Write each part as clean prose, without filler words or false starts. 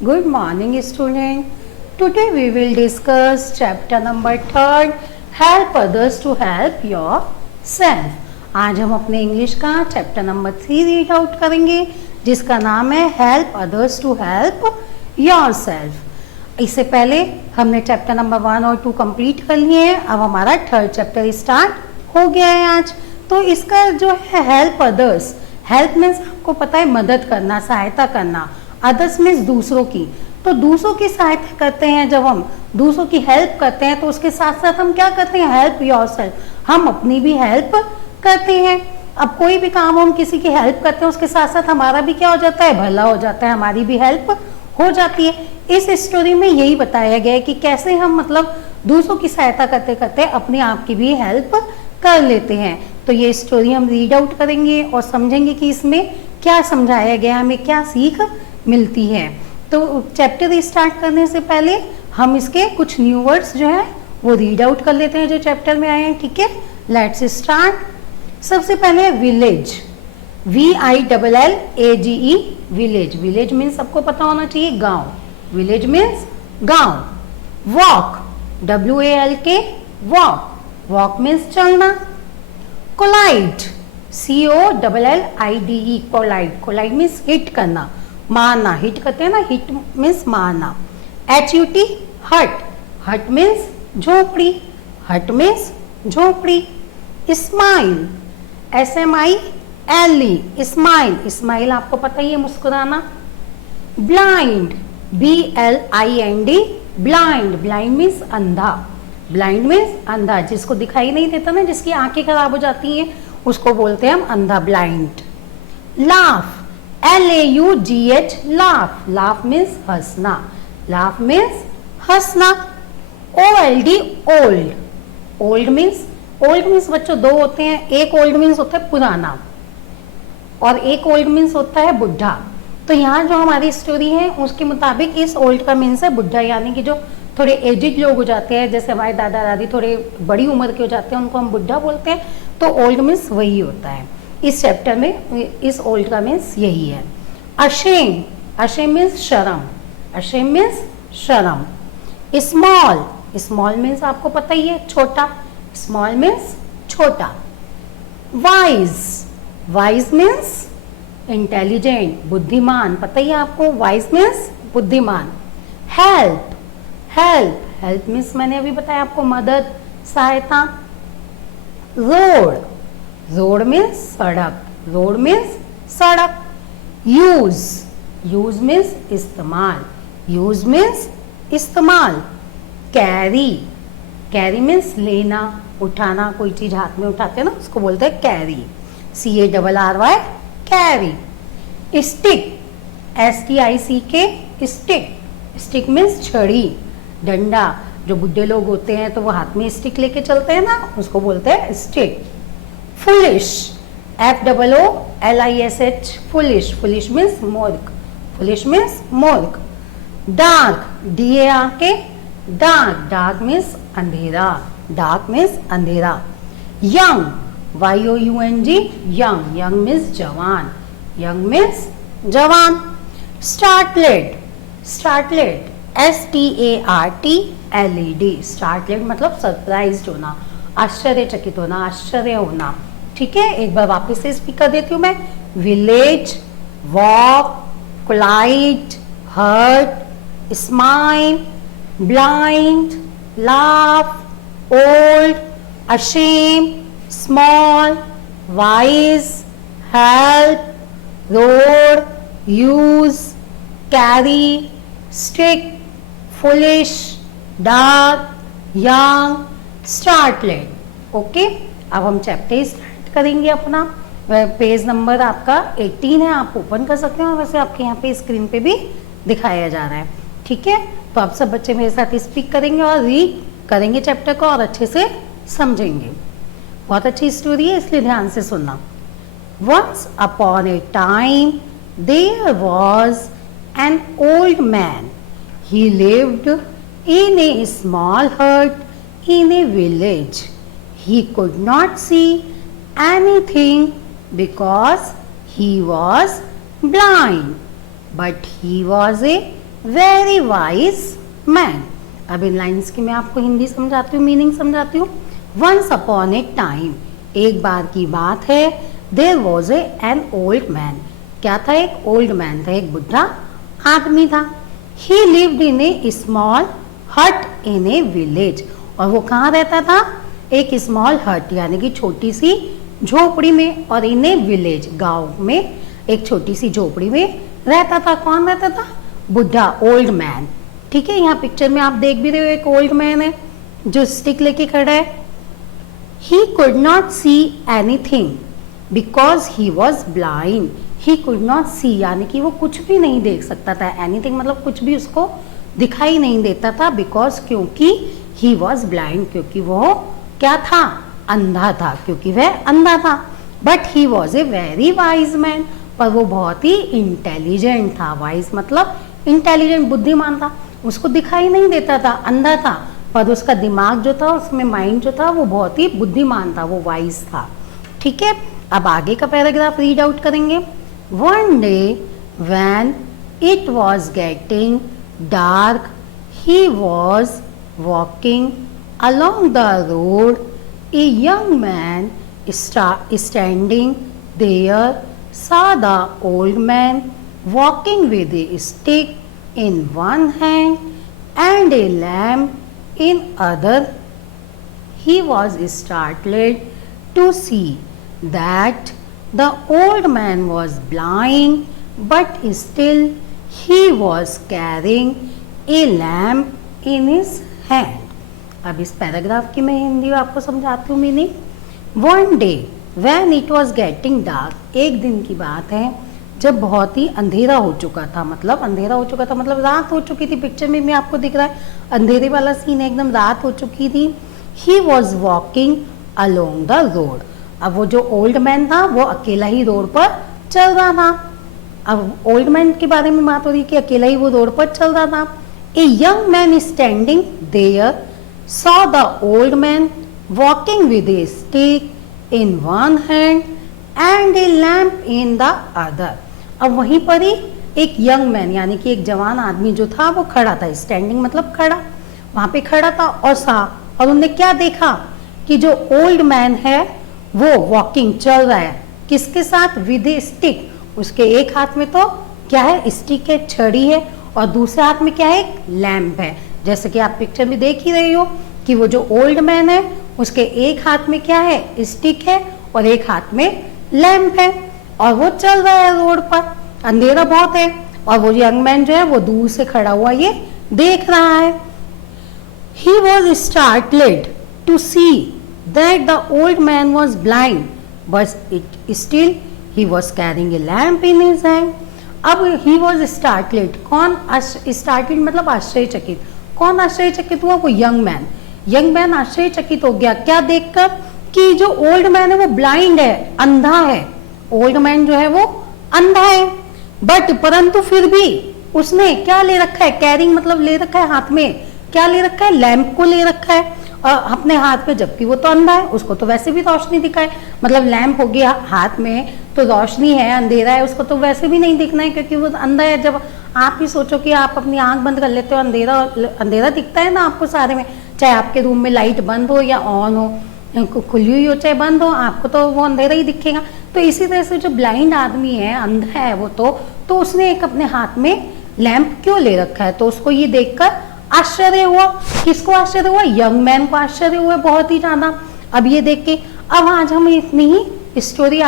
Good morning, student. Today we will discuss chapter number 3, Help others to help yourself. आज हम अपने English का chapter number 3 read out करेंगे, जिसका नाम है help others to help yourself. इससे पहले हमने चैप्टर नंबर 1 और 2 कंप्लीट कर लिए हैं। अब हमारा थर्ड चैप्टर स्टार्ट हो गया है आज। तो इसका जो है हेल्प अदर्स, हेल्प मीन्स आपको पता है मदद करना, सहायता करना। अदर्स मीन्स दूसरों की। तो दूसरों की सहायता करते हैं, जब हम दूसरों की हेल्प करते हैं तो उसके साथ साथ हम क्या करते हैं, हेल्प योरसेल्फ, हम अपनी भी हेल्प करते हैं। अब कोई भी काम हम किसी की हेल्प करते हैं, उसके साथ साथ हमारा भी क्या हो जाता है, भला हो जाता है, हमारी भी हेल्प हो जाती है। इस स्टोरी में यही बताया गया है कि कैसे हम मतलब दूसरों की सहायता करते करते अपने आप की भी हेल्प कर लेते हैं। तो ये स्टोरी हम रीड आउट करेंगे और समझेंगे कि इसमें क्या समझाया गया, हमें क्या सीख मिलती है। तो चैप्टर स्टार्ट करने से पहले हम इसके कुछ न्यू वर्ड्स जो है वो रीड आउट कर लेते हैं जो चैप्टर में आए हैं। ठीक है, लेट्स स्टार्ट। सबसे पहले village, VILLAGE, village. Village means सबको पता होना चाहिए गांव। विलेज मीन्स गांव। Walk, WALK, walk. Walk means चलना। Collide, COLLIDE, collide. Collide means hit करना, मारना। हिट करते हैं ना, हिट मीन्स मारना। HUT, हट। हट मीन्स झोपड़ी। हट मीन्स झोपड़ी। Smile, SMILE, smile. स्माइल आपको पता ही है, मुस्कुराना। Blind, BLIND, blind. Blind means अंधा। ब्लाइंड मीन्स अंधा, जिसको दिखाई नहीं देता ना, जिसकी आंखें खराब हो जाती हैं, उसको बोलते हैं हम अंधा, blind. Laugh, LAUGH, laugh. Laugh means हंसना। लाफ मीन्स हंसना। OLD, old. ओल्ड मीन्स बच्चों दो होते हैं, एक ओल्ड मीन्स होता है पुराना और एक ओल्ड मीन्स होता है बुढ़ा। तो यहाँ जो हमारी स्टोरी है उसके मुताबिक इस ओल्ड का मीन्स है बुढ़ा, यानी कि जो थोड़े एजिड लोग हो जाते हैं, जैसे हमारे दादा दादी थोड़े बड़ी उम्र के हो जाते हैं, उनको हम बुढ़ा बोलते हैं। तो ओल्ड मीन्स वही होता है इस चैप्टर में। इस ओल्ड का मीन्स यही है। अशेम, अशेम मीन्स शर्म। अशेम मीन्स शर्म। स्मॉल, स्मॉल मीन्स आपको पता ही है छोटा। स्मॉल मीन्स छोटा। वाइज, वाइज मीन्स इंटेलिजेंट, बुद्धिमान। पता ही है आपको, वाइज मीन्स बुद्धिमान। हेल्प, हेल्प, हेल्प मीन्स मैंने अभी बताया आपको मदद, सहायता। रोड, रोड मीन्स सड़क। रोड मीन्स सड़क। यूज, यूज मीन्स इस्तेमाल। यूज मीन्स इस्तेमाल। कैरी, कैरी मीन्स लेना, उठाना। कोई चीज हाथ में उठाते हैं ना, उसको बोलते हैं carry, CARRY, carry. Stick, STICK, stick. Stick means छड़ी, डंडा। जो बुढ़े लोग होते हैं तो वो हाथ में स्टिक लेके चलते हैं ना, उसको बोलते हैं stick. Foolish, FOOLISH, foolish. Foolish means मूर्ख। फुलिश मीन्स मूर्ख। Dark, DARK, dark. Dark means अंधेरा। डार्क मीन्स अंधेरा। Young, YOUNG, young. Young means जवान। यंग मीन्स जवान। स्टार्टलेड, स्टार्टलेड, STARTLED, स्टार्टलेड मतलब सरप्राइज्ड होना, आश्चर्यचकित होना, आश्चर्य होना। ठीक है, एक बार वापस से स्पीक कर देती हूँ मैं। Village, walk, collide, hurt, smile, blind, laugh, old, ashamed, small, wise, help, road, use, carry, stick, foolish, dark, young, startled. Okay, अब हम चैप्टर स्टार्ट करेंगे अपना। पेज नंबर आपका 18 है, आप ओपन कर सकते हैं और वैसे आपके यहाँ पे स्क्रीन पे भी दिखाया जा रहा है। ठीक है, तो आप सब बच्चे मेरे साथ स्पीक करेंगे और रीड करेंगे चैप्टर को और अच्छे से समझेंगे। बहुत अच्छी स्टोरी है, इसलिए ध्यान से सुनना। Once upon a time there was an old man. He lived in a small hut in a village. He could not see anything because he was blind, but he was a very wise man. अब इन lines की मैं आपको हिंदी समझाती हूँ, meaning समझाती हूँ। Once upon ए time, एक बार की बात है, there was an old man. क्या था? एक ओल्ड मैन था, एक बुढ़ा आदमी था। ही लिव्ड इन ए स्मॉल हट इन ए विलेज। और वो कहाँ रहता था? एक स्मॉल हट यानी कि छोटी सी झोपड़ी में, और इन ए विलेज गाँव में एक छोटी सी झोपड़ी में रहता था। कौन रहता था? बुढ़ा, ओल्ड मैन। ठीक है, यहाँ पिक्चर में आप देख भी रहे हो एक ओल्ड मैन है जो स्टिक लेके खड़ा है। He could not see anything because he was blind. He could not see यानी कि वो कुछ भी नहीं देख सकता था। Anything मतलब कुछ भी उसको दिखाई नहीं देता था, because क्योंकि he was blind, क्योंकि वो क्या था? अंधा था, क्योंकि वह अंधा था। But he was a very wise man, पर वो बहुत ही इंटेलिजेंट था। वाइज मतलब इंटेलिजेंट, बुद्धिमान था। उसको दिखाई नहीं देता था, अंधा था, पर उसका दिमाग जो था, उसमें माइंड जो था, वो बहुत ही बुद्धिमान था, वो वाइज था। ठीक है, अब आगे का पैराग्राफ रीड आउट करेंगे। One day when it was getting dark he was walking along the road. A young man standing there saw the old man walking with a stick in one hand and a lamp in other. He was startled to see that the old man was blind, but still he was carrying a lamp in his hand. अब इस paragraph की मैं हिंदी आपको समझाती हूँ meaning. One day when it was getting dark, एक दिन की बात है जब बहुत ही अंधेरा हो चुका था। मतलब अंधेरा हो चुका था मतलब रात हो चुकी थी। पिक्चर में भी आपको दिख रहा है अंधेरे वाला सीन है, एकदम रात हो चुकी थी। He was walking along the road. अब वो जो ओल्ड मैन था वो अकेला ही रोड पर चल रहा था। अब ओल्ड मैन के बारे में बात हो रही कि अकेला ही वो रोड पर चल रहा था। A young man standing there saw the old man walking with a stick in one hand and a lamp in the other. अब वहीं पर ही एक यंग मैन यानी कि एक जवान आदमी जो था वो खड़ा था। स्टैंडिंग मतलब खड़ा, वहां पे खड़ा था और उनने क्या देखा कि जो ओल्ड मैन है वो वॉकिंग चल रहा है। किसके साथ? With A stick. उसके एक हाथ में तो क्या है? स्टिक है, छड़ी है, और दूसरे हाथ में क्या है? एक लैम्प है। जैसे कि आप पिक्चर में देख ही रहे हो कि वो जो ओल्ड मैन है उसके एक हाथ में क्या है? स्टिक है, और एक हाथ में लैम्प है, और वो चल रहा है रोड पर। अंधेरा बहुत है, और वो यंग मैन जो है वो दूर से खड़ा हुआ ये देख रहा है। He was startled to see that the old man was blind, but still he was carrying a lamp in his hand. अब he was startled, कौन startled मतलब आश्चर्यचकित। कौन आश्चर्यचकित हुआ? वो यंग मैन। यंग मैन आश्चर्यचकित हो गया क्या देखकर कि जो ओल्ड मैन है वो ब्लाइंड है, अंधा है। ओल्ड मैन जो है वो अंधा है, बट परंतु फिर भी उसने क्या ले रखा है? कैरिंग मतलब ले रखा है, हाथ में क्या ले रखा है? लैंप को ले रखा है अपने हाथ में, जबकि वो तो अंधा है, उसको तो वैसे भी रोशनी दिखाए। मतलब लैंप हो गया हाथ में तो रोशनी है, अंधेरा है, उसको तो वैसे भी नहीं दिखना है क्योंकि वो अंधा है। जब आप ही सोचो कि आप अपनी आंख बंद कर लेते हो, अंधेरा अंधेरा दिखता है ना आपको सारे में, चाहे आपके रूम में लाइट बंद हो या ऑन हो, खुली हुई हो चाहे बंद हो, आपको तो वो अंधेरा ही दिखेगा। तो इसी तरह से जो ब्लाइंड आदमी है, अंधा है वो तो उसने एक अपने हाथ में लैंप क्यों ले रखा है? तो उसको ये देखकर आश्चर्य हुआ। किसको आश्चर्य हुआ? यंग मैन को आश्चर्य हुआ बहुत ही ज्यादा। अब ये देख के अब आज हम इतनी ही स्टोरी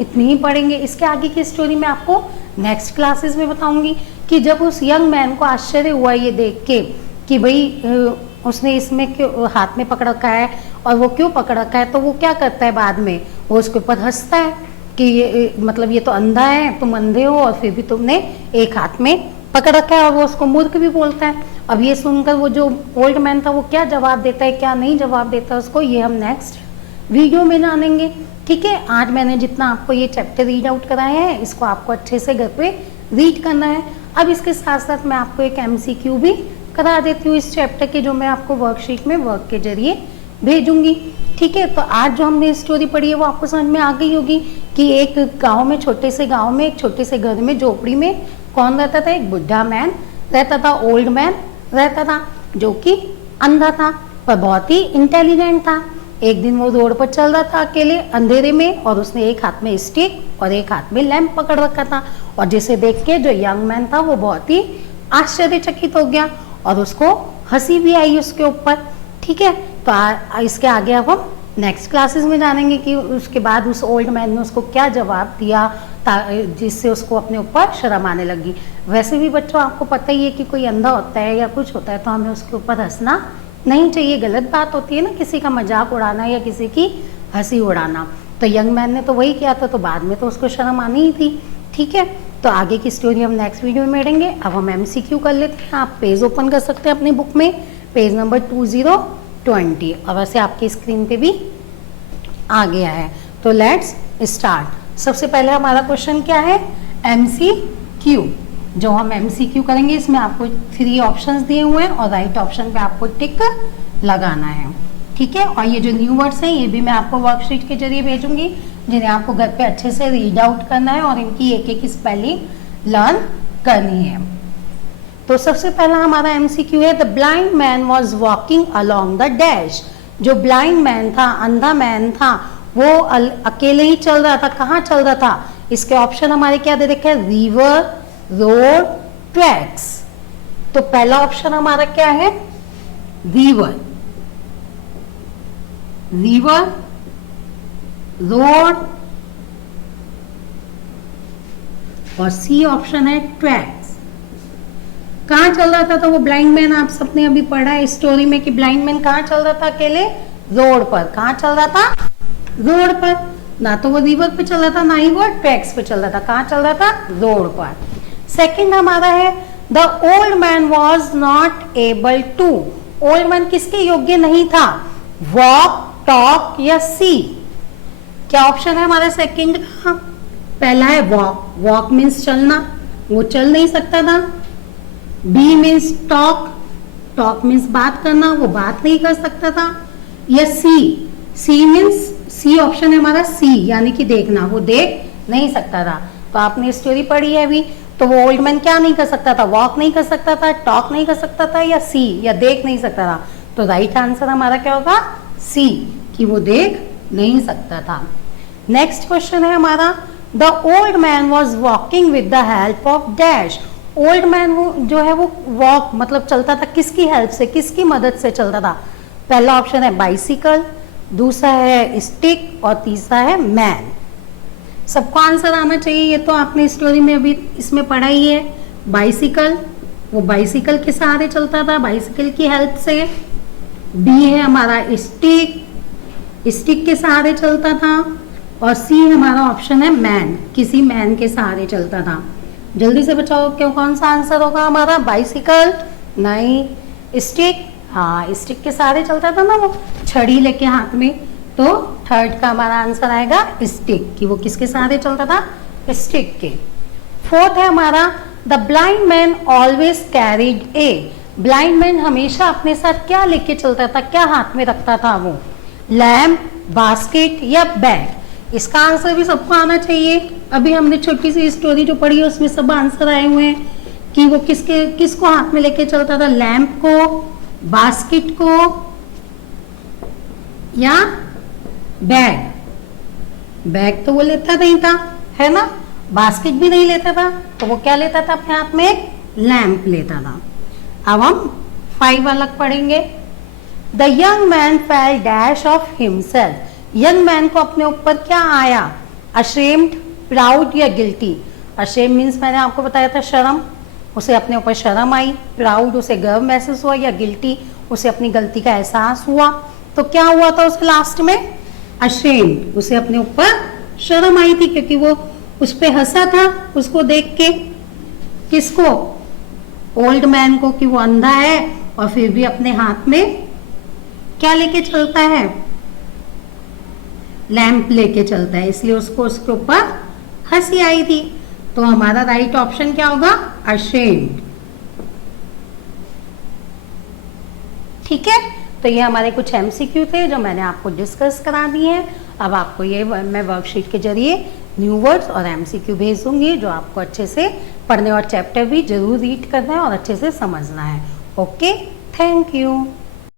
इतनी ही पढ़ेंगे। इसके आगे की स्टोरी मैं आपको नेक्स्ट क्लासेस में बताऊंगी कि जब उस यंग मैन को आश्चर्य हुआ ये देख के कि भाई उसने इसमें क्यों हाथ में पकड़ रखा है और वो क्यों पकड़ रखा है, तो वो क्या करता है बाद में? वो उसके ऊपर हंसता है कि ये मतलब ये तो अंधा है, तुम अंधे हो और फिर भी तुमने एक हाथ में पकड़ रखा है, और वो उसको मूर्ख भी बोलता है। अब ये सुनकर वो जो ओल्ड मैन था वो क्या जवाब देता है, क्या नहीं जवाब देता उसको, ये हम नेक्स्ट वीडियो में जानेंगे। ठीक है, आज मैंने जितना आपको ये चैप्टर रीड आउट कराया है इसको आपको अच्छे से घर पे रीड करना है। अब इसके साथ साथ मैं आपको एक MCQ भी करा देती हूँ इस चैप्टर के, जो मैं आपको वर्कशीट में वर्क के जरिए भेजूंगी। ठीक है, तो आज जो हमने स्टोरी पढ़ी है वो आपको समझ में आ गई होगी कि एक गांव में, छोटे से गांव में, एक छोटे से घर में, झोपड़ी में कौन रहता था? एक बुढ़ा मैन रहता था, ओल्ड मैन रहता था जो कि अंधा था पर बहुत ही इंटेलिजेंट था। एक दिन वो रोड पर चल रहा था अकेले अंधेरे में और उसने एक हाथ में स्टिक और एक हाथ में लैंप पकड़ रखा था और जिसे देख के जो यंग मैन था वो बहुत ही आश्चर्यचकित हो गया और उसको हंसी भी आई उसके ऊपर। ठीक है, तो इसके आगे अब हम नेक्स्ट क्लासेस में जानेंगे कि उसके बाद उस ओल्ड मैन ने उसको क्या जवाब दिया जिससे उसको अपने ऊपर शर्म आने लगी। वैसे भी बच्चों आपको पता ही है कि कोई अंधा होता है या कुछ होता है तो हमें उसके ऊपर हंसना नहीं चाहिए, गलत बात होती है ना किसी का मजाक उड़ाना या किसी की हंसी उड़ाना। तो यंग मैन ने तो वही किया था तो बाद में तो उसको शर्म आनी ही थी। ठीक है, तो आगे की स्टोरी हम नेक्स्ट वीडियो में पढ़ेंगे। अब हम MCQ कर लेते हैं। आप पेज ओपन कर सकते हैं अपनी बुक में, पेज नंबर 2020 और वैसे आपकी स्क्रीन पे भी आ गया है। तो लेट्स स्टार्ट। सबसे पहले हमारा क्वेश्चन क्या है, MCQ। जो हम MCQ करेंगे इसमें आपको 3 ऑप्शंस दिए हुए हैं और राइट ऑप्शन पे आपको टिक लगाना है। ठीक है, और ये जो न्यू वर्ड्स हैं ये भी मैं आपको वर्कशीट के जरिए भेजूंगी जिन्हें आपको घर पे अच्छे से रीड आउट करना है और इनकी एक एक स्पेलिंग लर्न करनी है। तो सबसे पहला हमारा MCQ है, the blind man was walking along the dash. जो ब्लाइंड मैन था, अंधा मैन था, वो अकेले ही चल रहा था। कहाँ चल रहा था? इसके ऑप्शन हमारे क्या दे रखे हैं, रिवर, रोड, ट्रैक्स। तो पहला ऑप्शन हमारा क्या है, रिवर, रिवर, रोड और सी ऑप्शन है ट्रैक्स। कहाँ चल रहा था? तो वो ब्लाइंड मैन, आप सबने अभी पढ़ा है स्टोरी में कि ब्लाइंड मैन कहाँ चल रहा था अकेले, रोड पर। कहाँ चल रहा था? रोड पर। ना तो वो रिवर पे चल रहा था ना ही वो ट्रैक्स पे चल रहा था। कहाँ चल रहा था? रोड पर। सेकंड हमारा है, the old man was not able to. Old man किसके योग्य नहीं था, वॉक, टॉक या सी। क्या ऑप्शन है हमारा सेकंड का? पहला है वॉक, वॉक मीन्स चलना, वो चल नहीं सकता था। B means talk, talk means बात करना, वो बात नहीं कर सकता था। या सी, सी मीन्स, सी ऑप्शन है हमारा सी यानी कि देखना, वो देख नहीं सकता था। तो आपने स्टोरी पढ़ी है अभी, तो वो ओल्ड मैन क्या नहीं कर सकता था, वॉक नहीं कर सकता था, टॉक नहीं कर सकता था या सी या देख नहीं सकता था। तो राइट आंसर हमारा क्या होगा, सी, कि वो देख नहीं सकता था। नेक्स्ट क्वेश्चन है हमारा, the old man was walking with the help of dash. Old man वो जो है वो वॉक मतलब चलता था किसकी हेल्प से, किसकी मदद से चलता था? पहला ऑप्शन है बाइसिकल, दूसरा है स्टिक और तीसरा है मैन। सबको आंसर आना चाहिए, ये तो आपने स्टोरी में अभी इसमें पढ़ा ही है। बाइसिकल, वो बाइसिकल के सहारे चलता था, बाइसिकल की हेल्प से। बी है हमारा स्टिक, स्टिक के सहारे चलता था। और सी हमारा ऑप्शन है मैन, किसी मैन के सहारे चलता था। जल्दी से बताओ क्यों, कौन सा आंसर होगा हमारा? बाइसिकल नहीं, स्टिक। हाँ, स्टिक के सहारे चलता था ना वो, छड़ी लेके हाथ में। तो थर्ड का हमारा आंसर आएगा स्टिक, कि वो किसके सहारे चलता था, स्टिक के। फोर्थ है हमारा, the blind man always carried A. Blind man हमेशा अपने साथ क्या लेके चलता था, क्या हाथ में रखता था वो? लैम्प, बास्केट या बैग। इसका आंसर भी सबको आना चाहिए। अभी हमने छोटी सी स्टोरी जो पढ़ी है उसमें सब आंसर आए हुए हैं कि वो किसको हाथ में लेके चलता था, लैम्प को, बास्केट को या बैग। बैग तो वो लेता नहीं था, है ना, बास्केट भी नहीं लेता था, तो वो क्या लेता था अपने हाथ में? एक लैम्प लेता था। अब हम 5 अलग पढ़ेंगे। The young man fail dash of himself. Young man को अपने ऊपर क्या आया? अशेम्ड, प्राउड या गिल्टी। अशेम मीन्स मैंने आपको बताया था शर्म, उसे अपने ऊपर शर्म आई। प्राउड, उसे गर्व महसूस हुआ। या गिल्टी, उसे अपनी गलती का एहसास हुआ। तो क्या हुआ था उसे लास्ट में? अशेम्ड, उसे अपने ऊपर शर्म आई थी क्योंकि वो उस पे हंसा था उसको देख के। किसको? ओल्ड मैन को, कि वो अंधा है और फिर भी अपने हाथ में क्या लेके चलता है? लैंप लेके चलता है, इसलिए उसको उसके ऊपर हंसी आई थी। तो हमारा राइट ऑप्शन क्या होगा? अशेम्ड। ठीक है, तो ये हमारे कुछ MCQ थे जो मैंने आपको डिस्कस करा दिए हैं। अब आपको ये मैं वर्कशीट के जरिए न्यू वर्ड्स और एमसीक्यू भेज दूंगी जो आपको अच्छे से पढ़ने और चैप्टर भी जरूर रीड करना है और अच्छे से समझना है। Okay, thank you.